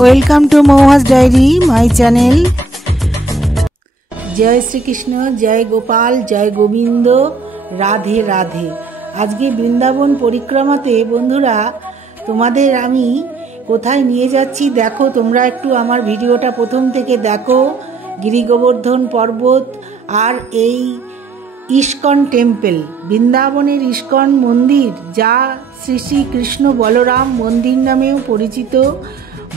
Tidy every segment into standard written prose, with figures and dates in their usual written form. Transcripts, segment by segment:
Welcome to Mouhas diary my channel. জয় শ্রীকৃষ্ণ, জয় গোপাল, জয় গোবিন্দ, রাধে রাধে। আজকে বৃন্দাবন পরিক্রমাতে বন্ধুরা তোমাদের আমি কোথায় নিয়ে যাচ্ছি দেখো, তোমরা একটু আমার ভিডিওটা প্রথম থেকে দেখো। গিরি গোবর্ধন পর্বত আর এই ইস্কন টেম্পল, বৃন্দাবনের ইস্কন মন্দির, যা শ্রী শ্রী কৃষ্ণ বলরাম মন্দির নামেও পরিচিত,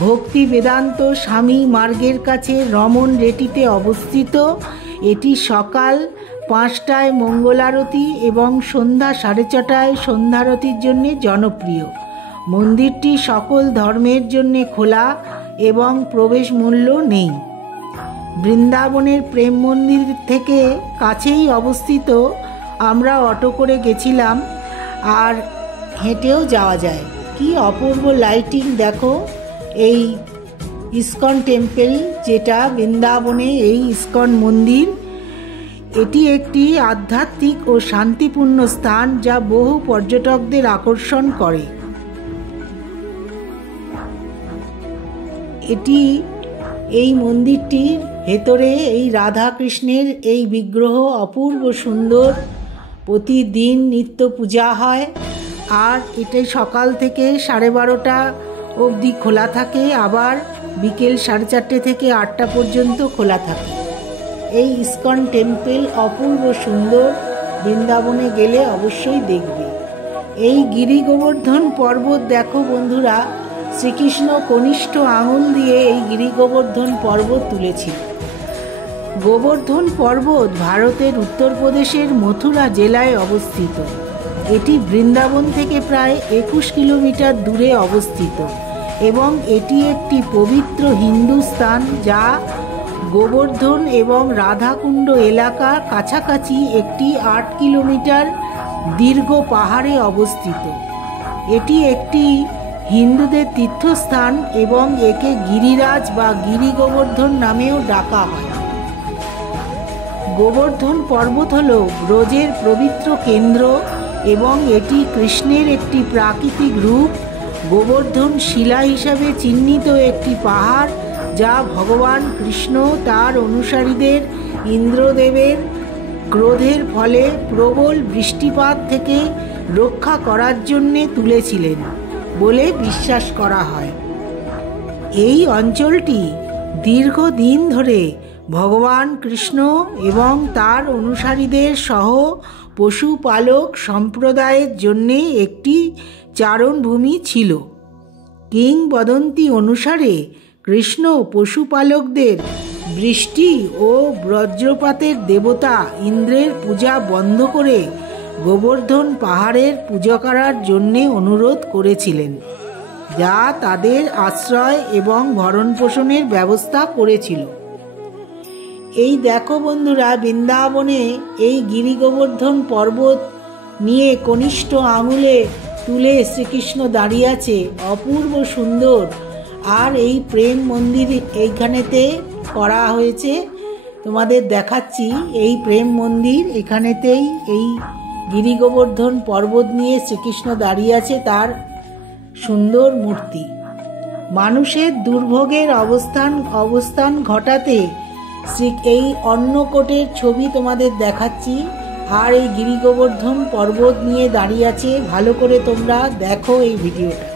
ভক্তি বেদান্ত স্বামী মার্গের কাছে রমন রেটিতে অবস্থিত। এটি সকাল 5টায় মঙ্গলারতি এবং সন্ধ্যা 6:30টায় সন্ধ্যারতির জন্য জনপ্রিয়। মন্দিরটি সকল ধর্মের জন্য খোলা এবং প্রবেশ মূল্য নেই। বৃন্দাবনের প্রেম মন্দির থেকে কাছেই অবস্থিত। আমরা অটো করে গেছিলাম আর হেঁটেও যাওয়া যায়। কি অপূর্ব লাইটিং দেখো এই ইস্কন টেম্পল, যেটা বৃন্দাবনে এই ইস্কন মন্দির। এটি একটি আধ্যাত্মিক ও শান্তিপূর্ণ স্থান যা বহু পর্যটকদের আকর্ষণ করে। এই মন্দিরটির ভেতরে এই রাধা কৃষ্ণের এই বিগ্রহ অপূর্ব সুন্দর। প্রতিদিন নিত্য পূজা হয় আর এটাই সকাল থেকে 12:30 অবধি খোলা থাকে, আবার বিকেল 4:30 থেকে 8টা পর্যন্ত খোলা থাকে। এই ইস্কন টেম্পল অপূর্ব সুন্দর, বৃন্দাবনে গেলে অবশ্যই দেখবে। এই গিরি গোবর্ধন পর্বত দেখো বন্ধুরা, শ্রীকৃষ্ণ কনিষ্ঠ আঙুল দিয়ে এই গিরি গোবর্ধন পর্বত তুলেছিল। গোবর্ধন পর্বত ভারতের উত্তরপ্রদেশের মথুরা জেলায় অবস্থিত। এটি বৃন্দাবন থেকে প্রায় 21 কিলোমিটার দূরে অবস্থিত এবং এটি একটি পবিত্র হিন্দু স্থান, যা গোবর্ধন এবং রাধাকুণ্ড এলাকার কাছাকাছি একটি 8 কিলোমিটার দীর্ঘ পাহাড়ে অবস্থিত। এটি একটি হিন্দুদের তীর্থস্থান এবং একে গিরিরাজ বা গিরি গোবর্ধন নামেও ডাকা হয়। গোবর্ধন পর্বত হল ব্রজের পবিত্র কেন্দ্র এবং এটি কৃষ্ণের একটি প্রাকৃতিক রূপ। গোবর্ধন শিলা হিসাবে চিহ্নিত একটি পাহাড়, যা ভগবান কৃষ্ণ তার অনুসারীদের ইন্দ্রদেবের ক্রোধের ফলে প্রবল বৃষ্টিপাত থেকে রক্ষা করার জন্যে তুলেছিলেন বলে বিশ্বাস করা হয়। এই অঞ্চলটি দীর্ঘদিন ধরে ভগবান কৃষ্ণ এবং তার অনুসারীদের সহ পশুপালক সম্প্রদায়ের জন্যে একটি চারণভূমি ছিল। কিংবদন্তি অনুসারে কৃষ্ণ পশুপালকদের বৃষ্টি ও বজ্রপাতের দেবতা ইন্দ্রের পূজা বন্ধ করে গোবর্ধন পাহাড়ের পূজা করার জন্যে অনুরোধ করেছিলেন, যা তাদের আশ্রয় এবং ভরণপোষণের ব্যবস্থা করেছিল। এই দেখো বন্ধুরা, বৃন্দাবনে এই গিরি গোবর্ধন পর্বত নিয়ে কনিষ্ঠ আঙুলে তুলে শ্রীকৃষ্ণ দাঁড়িয়ে আছে, অপূর্ব সুন্দর। আর এই প্রেম মন্দির এইখানেতে করা হয়েছে, তোমাদের দেখাচ্ছি। এই প্রেম মন্দির এখানেতেই এই গিরি গোবর্ধন পর্বত নিয়ে শ্রীকৃষ্ণ দাঁড়িয়ে আছে, তার সুন্দর মূর্তি। মানুষের দুর্ভোগের অবস্থান ঘটাতে এই অন্নকূটের ছবি তোমাদের দেখাচ্ছি। আর এই গিরি গোবর্ধন পর্বত নিয়ে দাঁড়িয়ে আছে, ভালো করে তোমরা দেখো এই ভিডিওটা।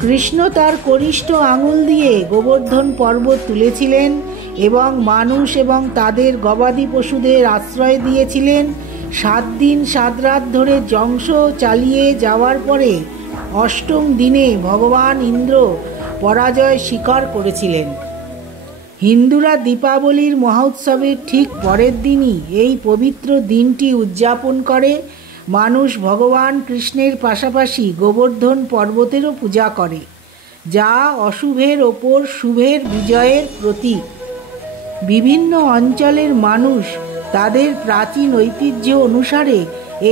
কৃষ্ণ তার কনিষ্ঠ আঙুল দিয়ে গোবর্ধন পর্বত তুলেছিলেন এবং মানুষ এবং তাদের গবাদি পশুদের আশ্রয় দিয়েছিলেন। 7 দিন 7 রাত ধরে যজ্ঞ চালিয়ে যাওয়ার পরে 8ম দিনে ভগবান ইন্দ্র পরাজয় স্বীকার করেছিলেন। হিন্দুরা দীপাবলির মহোৎসবের ঠিক পরের দিনই এই পবিত্র দিনটি উদযাপন করে। মানুষ ভগবান কৃষ্ণের পাশাপাশি গোবর্ধন পর্বতেরও পূজা করে, যা অশুভের ওপর শুভের বিজয়ের প্রতীক। বিভিন্ন অঞ্চলের মানুষ তাদের প্রাচীন ঐতিহ্য অনুসারে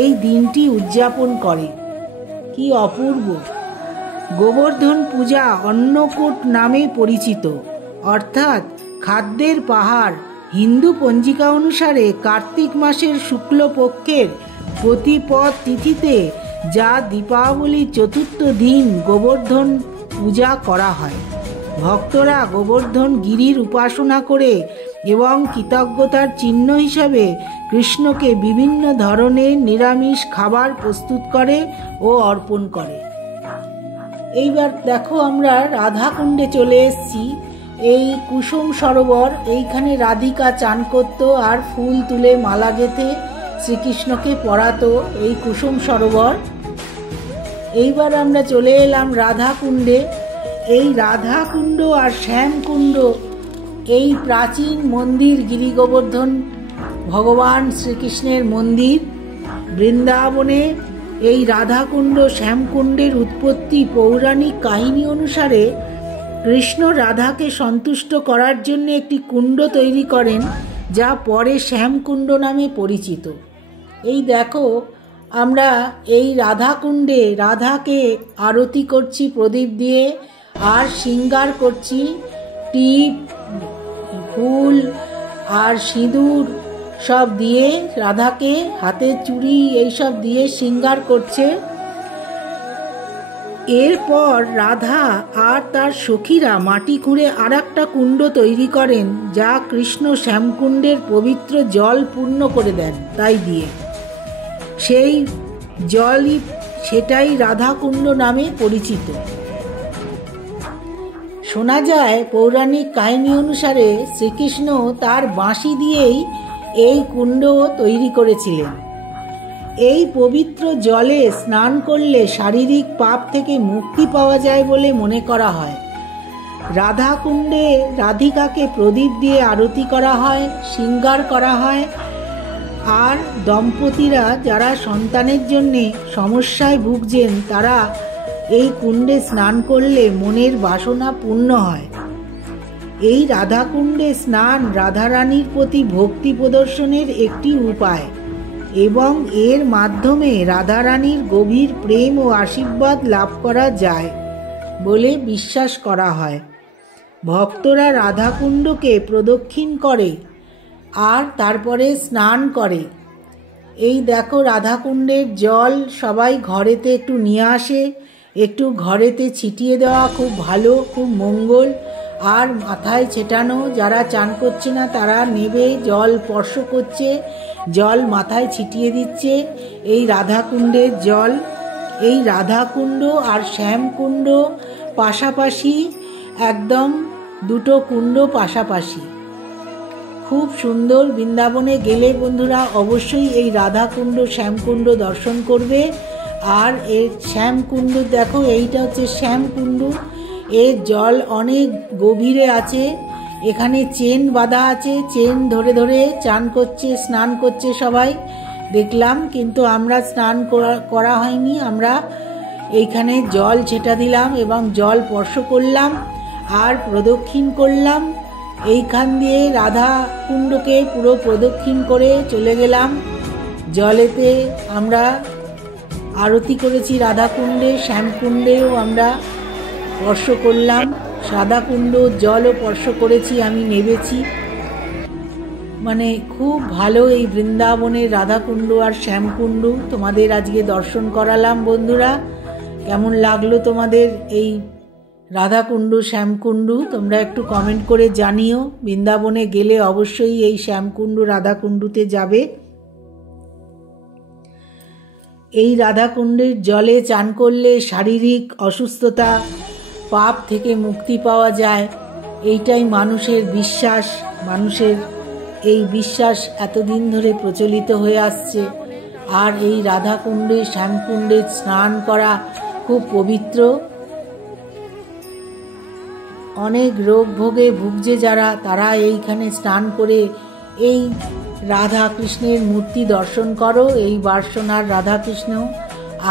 এই দিনটি উদযাপন করে। কি অপূর্ব! গোবর্ধন পূজা অন্নকূট নামে পরিচিত, অর্থাৎ খাদ্যের পাহাড়। হিন্দু পঞ্জিকা অনুসারে কার্তিক মাসের শুক্লপক্ষের প্রতিপদ তিথিতে, যা দীপাবলির 4র্থ দিন, গোবর্ধন পূজা করা হয়। ভক্তরা গোবর্ধন গিরির উপাসনা করে এবং কৃতজ্ঞতার চিহ্ন হিসাবে কৃষ্ণকে বিভিন্ন ধরনের নিরামিষ খাবার প্রস্তুত করে ও অর্পণ করে। এইবার দেখো আমরা রাধাকুণ্ডে চলে এসেছি। এই কুসুম সরোবর, এইখানে রাধিকা চান করত আর ফুল তুলে মালা গেঁথে শ্রীকৃষ্ণকে পরাতো এই কুসুম সরোবর। এইবার আমরা চলে এলাম রাধাকুণ্ডে। এই রাধাকুণ্ড আর শ্যামকুণ্ড এই প্রাচীন মন্দির, গিরি গোবর্ধন ভগবান শ্রীকৃষ্ণের মন্দির। বৃন্দাবনে এই রাধাকুণ্ড শ্যামকুণ্ডের উৎপত্তি পৌরাণিক কাহিনী অনুসারে কৃষ্ণ রাধাকে সন্তুষ্ট করার জন্য একটি কুণ্ড তৈরি করেন, যা পরে শ্যামকুণ্ড নামে পরিচিত। এই দেখো আমরা এই রাধাকুণ্ডে রাধাকে আরতি করছি প্রদীপ দিয়ে, আর শৃঙ্গার করছি টিপ, ফুল আর সিঁদুর সব দিয়ে রাধাকে হাতে চুড়ি এইসব দিয়ে শৃঙ্গার করছে। এরপর রাধা আর তার সখীরা মাটি খুঁড়ে আর একটা কুণ্ড তৈরি করেন, যা কৃষ্ণ শ্যামকুণ্ডের পবিত্র জল পূর্ণ করে দেন তাই দিয়ে। সেই জলই সেটাই রাধাকুণ্ড নামে পরিচিত। শোনা যায় পৌরাণিক কাহিনী অনুসারে শ্রীকৃষ্ণ তার বাঁশি দিয়েই এই কুণ্ড তৈরি করেছিলেন। এই পবিত্র জলে স্নান করলে শারীরিক পাপ থেকে মুক্তি পাওয়া যায় বলে মনে করা হয়। রাধাকুণ্ডে রাধিকাকে প্রদীপ দিয়ে আরতি করা হয়, শৃঙ্গার করা হয়, আর দম্পতিরা যারা সন্তানের জন্যে সমস্যায় ভুগছেন তারা এই কুণ্ডে স্নান করলে মনের বাসনা পূর্ণ হয়। এই রাধাকুণ্ডে স্নান রাধারানীর প্রতি ভক্তি প্রদর্শনের একটি উপায় এবং এর মাধ্যমে রাধারানীর গভীর প্রেম ও আশীর্বাদ লাভ করা যায় বলে বিশ্বাস করা হয়। ভক্তরা রাধাকুণ্ডকে প্রদক্ষিণ করে আর তারপরে স্নান করে। এই দেখো রাধাকুণ্ডের জল সবাই ঘরেতে একটু নিয়ে আসে, একটু ঘরেতে ছিটিয়ে দেওয়া খুব ভালো, খুব মঙ্গল। আর মাথায় ছেটানো, যারা চান করছে না তারা নেবে, জল স্পর্শ করছে, জল মাথায় ছিটিয়ে দিচ্ছে এই রাধাকুণ্ডের জল। এই রাধাকুণ্ড আর শ্যামকুণ্ড পাশাপাশি, একদম দুটো কুণ্ড পাশাপাশি, খুব সুন্দর। বৃন্দাবনে গেলে বন্ধুরা অবশ্যই এই রাধাকুণ্ড শ্যামকুণ্ড দর্শন করবে। আর এর শ্যামকুণ্ড দেখো, এইটা হচ্ছে শ্যামকুণ্ড। এর জল অনেক গভীরে আছে, এখানে চেন বাঁধা আছে, চেন ধরে ধরে চান করছে, স্নান করছে সবাই দেখলাম, কিন্তু আমরা স্নান করা হয়নি। আমরা এইখানে জল ছেটা দিলাম এবং জল স্পর্শ করলাম আর প্রদক্ষিণ করলাম। এইখান দিয়ে রাধা কুণ্ডকে পুরো প্রদক্ষিণ করে চলে গেলাম জলেতে। আমরা আরতি করেছি রাধাকুণ্ডে, শ্যামকুণ্ডেও আমরা স্পর্শ করলাম, রাধাকুণ্ড জলও স্পর্শ করেছি, আমি নেবেছি। মানে খুব ভালো এই বৃন্দাবনের রাধাকুণ্ড আর শ্যামকুণ্ড তোমাদের আজকে দর্শন করালাম। বন্ধুরা কেমন লাগলো তোমাদের এই রাধাকুণ্ড শ্যামকুণ্ড তোমরা একটু কমেন্ট করে জানিও। বৃন্দাবনে গেলে অবশ্যই এই শ্যামকুণ্ড রাধাকুণ্ডতে যাবে। এই রাধাকুণ্ডের জলে চান করলে শারীরিক অসুস্থতা, পাপ থেকে মুক্তি পাওয়া যায়, এইটাই মানুষের বিশ্বাস। মানুষের এই বিশ্বাস এতদিন ধরে প্রচলিত হয়ে আসছে। আর এই রাধাকুণ্ডে শ্যামকুণ্ডে স্নান করা খুব পবিত্র। অনেক রোগ ভোগে ভুগছে যারা, তারা এইখানে স্নান করে এই রাধা কৃষ্ণের মূর্তি দর্শন করো, এই বার্সনার রাধাকৃষ্ণ।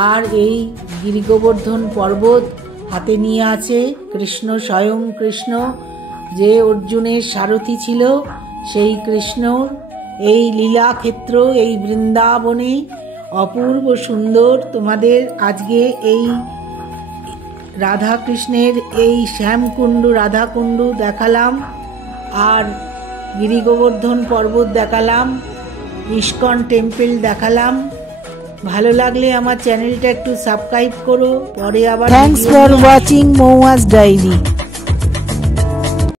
আর এই গিরিগোবর্ধন পর্বত হাতে নিয়ে আছে কৃষ্ণ, স্বয়ং কৃষ্ণ যে অর্জুনের সারথি ছিল, সেই কৃষ্ণর এই লীলাক্ষেত্র এই বৃন্দাবনে অপূর্ব সুন্দর। তোমাদের আজকে এই রাধাকৃষ্ণের এই শ্যামকুণ্ড রাধাকুণ্ড দেখালাম, আর গিরিগোবর্ধন পর্বত দেখালাম, ইস্কন টেম্পল দেখালাম। ভালো লাগলে আমার চ্যানেলটা একটু সাবস্ক্রাইব করো। পরে আবার থ্যাঙ্কস ফর ওয়াচিং মৌয়াস ডায়েরি।